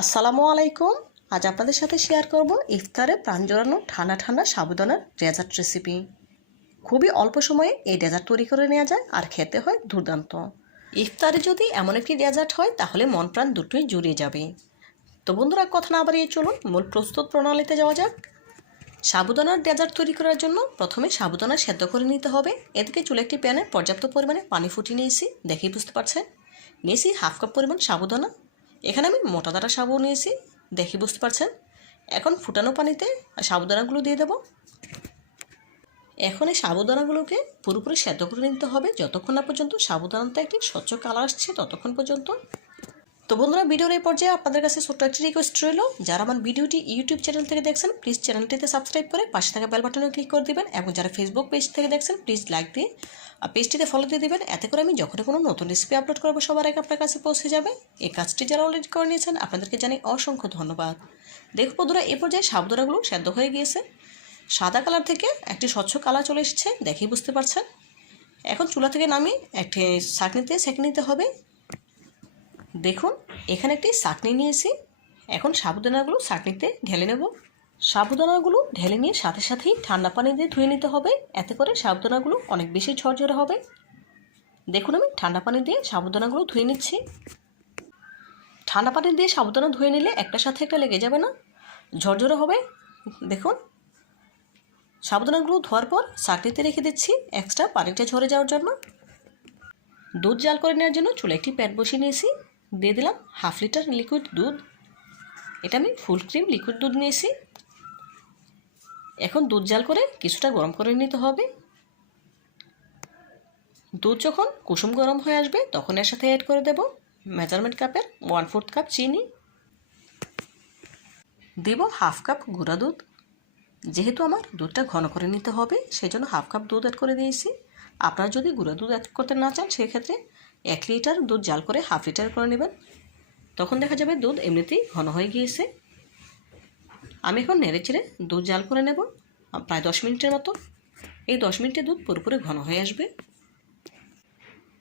আসসালামু আলাইকুম। আজ আপনাদের সাথে শেয়ার করব ইফতারে প্রাণ জোড়ানো ঠান্ডা ঠান্ডা সাবুদানার ডেজার্ট রেসিপি খুবই অল্প সময়ে এই ডেজার্ট তৈরি করে নেওয়া যায় আর খেতে হয় দুর্দান্ত। ইফতারে যদি এমন একটি ডেজার্ট হয়, তাহলে মন প্রাণ দুটোই জুড়িয়ে যাবে। তো বন্ধুরা, কথা না বাড়িয়ে চলুন, মূল প্রস্তুত প্রণালীতে যাওয়া যাক। সাবুদানার ডেজার্ট তৈরি করার জন্য প্রথমে সাবুদানা সেদ্ধ করে নিতে হবে। এদিকে চুলে একটি প্যানে পর্যাপ্ত পরিমাণে পানি ফুটিয়ে নিয়েছি, দেখেই বুঝতে পারছেন। নিয়েছি হাফ কাপ পরিমাণ সাবুদানা এখানে আমি মোটা দাঁড়া সাবু নিয়েছি, দেখি বুঝতে পারছেন? এখন ফুটানো পানিতে সাবুদানাগুলো দিয়ে দেব। এখন এই সাবুদানাগুলোকে পুরোপুরি সেদ্ধ করে নিতে হবে। যতক্ষণ না পর্যন্ত সাবুদানাতে একটি স্বচ্ছ কালার আসছে, ততক্ষণ পর্যন্ত। তো বন্ধুরা, ভিডিওর এই পর্যায়ে আপনাদের কাছে ছোট্ট একটি রিকোয়েস্ট রইল। যারা আমার ভিডিওটি ইউটিউব চ্যানেল থেকে দেখছেন প্লিজ চ্যানেলটিতে সাবস্ক্রাইব করে পাশে থাকা বেল বাটনে ক্লিক করে দিবেন এবং যারা ফেসবুক পেজ থেকে দেখছেন প্লিজ লাইক দিয়ে পেজটিতে ফলো দিয়ে দেবেন। এতে করে আমি যখনই কোনো নতুন রেসিপি আপলোড করব, সবার আগে আপনার কাছে পৌঁছে যাবে। এই কাজটি যারা অলরেডি করে নিয়েছেন, আপনাদেরকে জানাই অসংখ্য ধন্যবাদ। দেখো বন্ধুরা, এ পর্যায়ে সাবধানাগুলো সেদ্ধ হয়ে গিয়েছে। সাদা কালার থেকে একটি স্বচ্ছ কালার চলে এসেছে, দেখেই বুঝতে পারছেন। এখন চুলা থেকে নামিয়ে একটি ছাঁকনিতে সেঁকে নিতে হবে। দেখুন, এখানে একটি চাকনি নিয়েছি। এখন সাবুদানাগুলো চাকনিতে ঢেলে নেব। সাবুদানাগুলো ঢেলে নিয়ে সাথে সাথেই ঠান্ডা পানি দিয়ে ধুয়ে নিতে হবে। এতে করে সাবুদানাগুলো অনেক বেশি ঝরঝরে হবে। দেখুন আমি ঠান্ডা পানি দিয়ে সাবুদানাগুলো ধুয়ে নিচ্ছি। ঠান্ডা পানি দিয়ে সাবুদানা ধুয়ে নিলে একটা সাথে একটা লেগে যাবে না। ঝরঝরে হবে। দেখুন। সাবুদানাগুলো ধোয়ার পর চাকরিতে রেখে দিচ্ছি এক্সট্রা পানিটা ঝরে যাওয়ার জন্য। দুধ জাল করে নেওয়ার জন্য চুলে একটি প্যান বসিয়ে নিয়েছি। দিয়ে দিলাম হাফ লিটার লিকুইড দুধ। এটা আমি ফুল ক্রিম লিকুইড দুধ নিয়েছি। এখন দুধ জাল করে কিছুটা গরম করে নিতে হবে। দুধ যখন কুসুম গরম হয়ে আসবে, তখন এর সাথে অ্যাড করে দেব মেজারমেন্ট কাপের ওয়ান ফোর্থ কাপ চিনি। দেব হাফ কাপ গুঁড়া দুধ। যেহেতু আমার দুধটা ঘন করে নিতে হবে সেই জন্য হাফ কাপ দুধ অ্যাড করে দিয়েছি। আপনারা যদি গুঁড়া দুধ অ্যাড করতে না চান, সেক্ষেত্রে এক লিটার দুধ জাল করে হাফ লিটার করে নেবেন। তখন দেখা যাবে দুধ এমনিতেই ঘন হয়ে গিয়েছে। আমি এখন নেড়ে চেড়ে দুধ জাল করে নেব প্রায় দশ মিনিটের মতো। এই দশ মিনিটে দুধ পুরোপুরি ঘন হয়ে আসবে।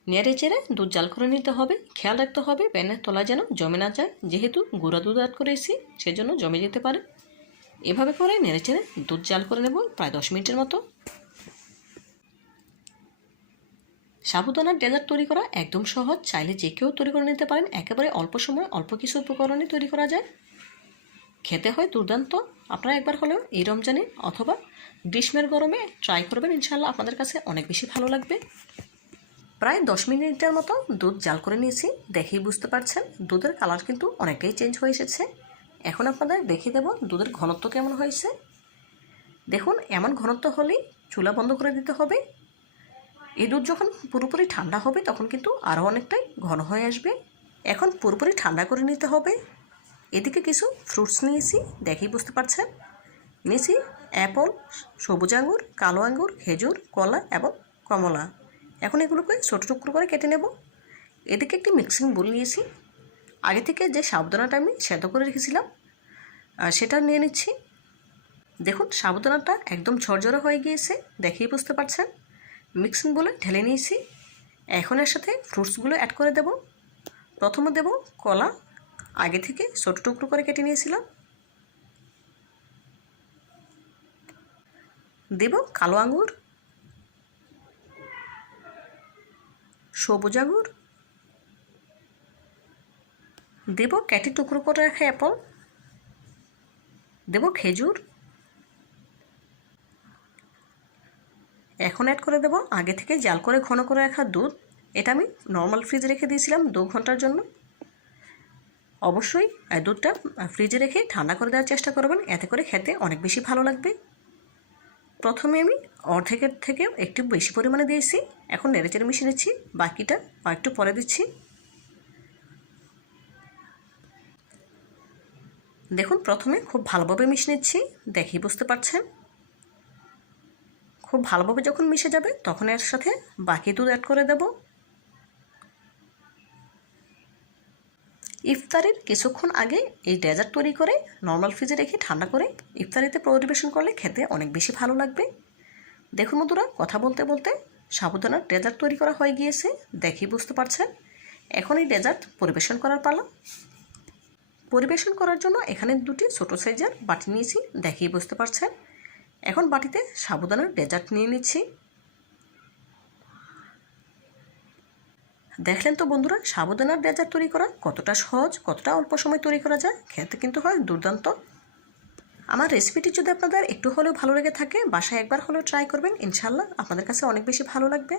নেড়ে চেড়ে দুধ জাল করে নিতে হবে। খেয়াল রাখতে হবে, প্যানের তলা যেন জমে না যায়। যেহেতু গুঁড়া দুধ অ্যাড করেছি, সেজন্য জমে যেতে পারে। এভাবে করে নেড়ে চেড়ে দুধ জাল করে নেব প্রায় দশ মিনিটের মতো। সাবুদানার ডেজার্ট তৈরি করা একদম সহজ। চাইলে যে কেউ তৈরি করে নিতে পারেন। একেবারে অল্প সময় অল্প কিছু উপকরণে তৈরি করা যায়। খেতে হয় দুর্দান্ত। আপনারা একবার হলেও এই রমজানে অথবা গ্রীষ্মের গরমে ট্রাই করবেন ইনশাল্লাহ আপনাদের কাছে অনেক বেশি ভালো লাগবে। প্রায় দশ মিনিটের মতো দুধ জাল করে নিয়েছি, দেখেই বুঝতে পারছেন দুধের কালার কিন্তু অনেকটাই চেঞ্জ হয়ে এসেছে। এখন আপনাদের দেখিয়ে দেব দুধের ঘনত্ব কেমন হয়েছে। দেখুন, এমন ঘনত্ব হলেই চুলা বন্ধ করে দিতে হবে। এই দুধ যখন পুরোপুরি ঠান্ডা হবে তখন কিন্তু আরও অনেকটাই ঘন হয়ে আসবে। এখন পুরোপুরি ঠান্ডা করে নিতে হবে। এদিকে কিছু ফ্রুটস নিয়েছি, দেখেই বুঝতে পারছেন। নিয়েছি অ্যাপল সবুজ আঙ্গুর, কালো আঙ্গুর, খেজুর, কলা এবং কমলা। এখন এগুলোকে ছোটো টুকরো করে কেটে নেব। এদিকে একটি মিক্সিং বোল নিয়েছি। আগে থেকে যে সাবধানাটা আমি সেদ্ধ করে রেখেছিলাম সেটা নিয়ে নিচ্ছি। দেখুন সাবধানাটা একদম ঝরঝরে হয়ে গিয়েছে, দেখেই বুঝতে পারছেন। মিক্সিং বলে ঢেলে নিয়েছি। এখন এর সাথে ফ্রুটসগুলো অ্যাড করে দেব। প্রথমে দেব কলা আগে থেকে ছোটো টুকরো করে কেটে নিয়েছিলাম। দেব কালো আঙুর সবুজ আঙুর দেব ক্যাটি টুকরো করে রাখা অ্যাপল, দেব খেজুর। এখন অ্যাড করে দেব আগে থেকে জাল করে ঘন করে রাখা দুধ। এটা আমি নর্মাল ফ্রিজে রেখে দিয়েছিলাম দু ঘণ্টার জন্য। অবশ্যই দুধটা ফ্রিজে রেখে ঠান্ডা করে দেওয়ার চেষ্টা করবেন। এতে করে খেতে অনেক বেশি ভালো লাগবে। প্রথমে আমি অর্ধেকের থেকে একটু বেশি পরিমাণে দিয়েছি। এখন নেড়েচেড়ে মিশিয়ে নিচ্ছি। বাকিটা একটু পরে দিচ্ছি। দেখুন, প্রথমে খুব ভালোভাবে মিশিয়ে নিচ্ছি। দেখেই বুঝতে পারছেন। খুব ভালোভাবে যখন মিশে যাবে, তখন এর সাথে বাকি দুধ অ্যাড করে দেব। ইফতারির কিছুক্ষণ আগে এই ডেজার্ট তৈরি করে নর্মাল ফ্রিজে রেখে ঠান্ডা করে ইফতারিতে পরিবেশন করলে খেতে অনেক বেশি ভালো লাগবে। দেখুন মধুরা কথা বলতে বলতে সাবুদানার ডেজার্ট তৈরি করা হয়ে গিয়েছে, দেখেই বুঝতে পারছেন। এখন এই ডেজার্ট পরিবেশন করার পালা। পরিবেশন করার জন্য এখানে দুটি ছোট সাইজের বাটি নিয়েছি, দেখেই বুঝতে পারছেন। এখন বাটিতে সাবুদানার ডেজার্ট নিয়ে নিচ্ছি। দেখলেন তো বন্ধুরা সাবুদানার ডেজার্ট তৈরি করা কতটা সহজ, কতটা অল্প সময় তৈরি করা যায়, খেতে কিন্তু হয় দুর্দান্ত। আমার রেসিপিটি যদি আপনাদের একটু হলেও ভালো লেগে থাকে, বাসায় একবার হলেও ট্রাই করবেন ইনশাল্লাহ আপনাদের কাছে অনেক বেশি ভালো লাগবে।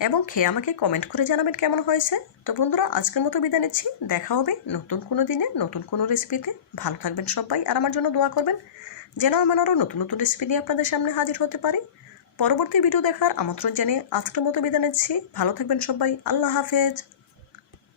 এবং খেয়ে আমাকে কমেন্ট করে জানাবেন কেমন হয়েছে। তো বন্ধুরা, আজকের মতো বিদায় নিচ্ছি, দেখা হবে নতুন কোনো দিনে, নতুন কোনো রেসিপিতে ভালো থাকবেন সবাই, আর আমার জন্য দোয়া করবেন, যেন আমার আরও নতুন নতুন রেসিপি নিয়ে আপনাদের সামনে হাজির হতে পারি। পরবর্তী ভিডিও দেখার আমন্ত্রণ জানিয়ে আজকের মতো বিদায় নিচ্ছি। ভালো থাকবেন সবাই। আল্লাহ হাফেজ।